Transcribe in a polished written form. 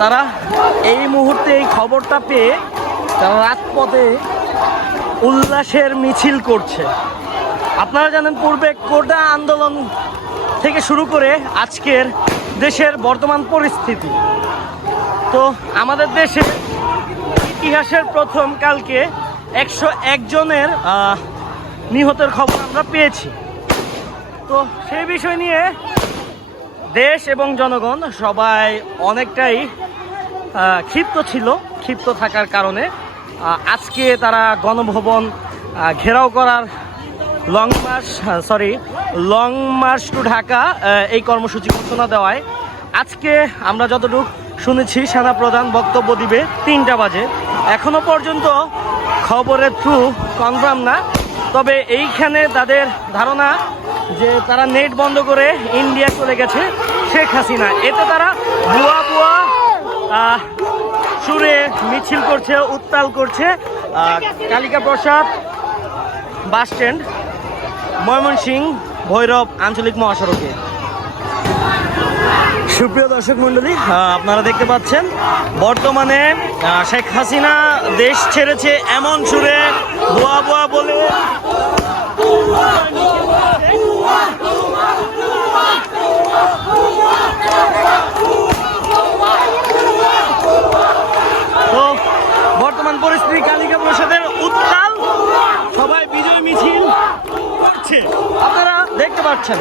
তারা এই মুহূর্তে এই খবরটা পেয়ে তারা রাজপথে উল্লাসের মিছিল করছে। আপনারা জানেন পূর্বে কোটা আন্দোলন থেকে শুরু করে আজকের দেশের বর্তমান পরিস্থিতি। তো আমাদের দেশের ইতিহাসের প্রথম কালকে 101 জনের নিহতের খবর আমরা পেয়েছি। তো সেই বিষয় নিয়ে দেশ এবং জনগণ সবাই অনেকটাই ক্ষিপ্ত ছিল। ক্ষিপ্ত থাকার কারণে আজকে তারা গণভবন ঘেরাও করার লং মার্চ টু ঢাকা এই কর্মসূচি ঘোষণা দেওয়ায় আজকে আমরা যতটুকু শুনেছি সেনাপ্রধান বক্তব্য দিবে 3টা বাজে। এখনো পর্যন্ত খবরের থ্রু কনফার্ম না, তবে এইখানে তাদের ধারণা যে তারা নেট বন্ধ করে ইন্ডিয়া চলে গেছে শেখ হাসিনা। এতে তারা বুয়া সুরে মিছিল করছে, উত্তাল করছে কালিকা প্রসাদ বাস স্ট্যান্ড, ময়মনসিংহ ভৈরব আঞ্চলিক মহাসড়কে। সুপ্রিয় দর্শক মণ্ডলী, আপনারা দেখতে পাচ্ছেন বর্তমানে শেখ হাসিনা দেশ ছেড়েছে এমন সুরে বুয়া বুয়া বলে তো বর্তমান পরিস্থিতি কালিকা প্রসাদের উত্তাল, সবাই বিজয় মিছিল করছে, আপনারা দেখতে পাচ্ছেন।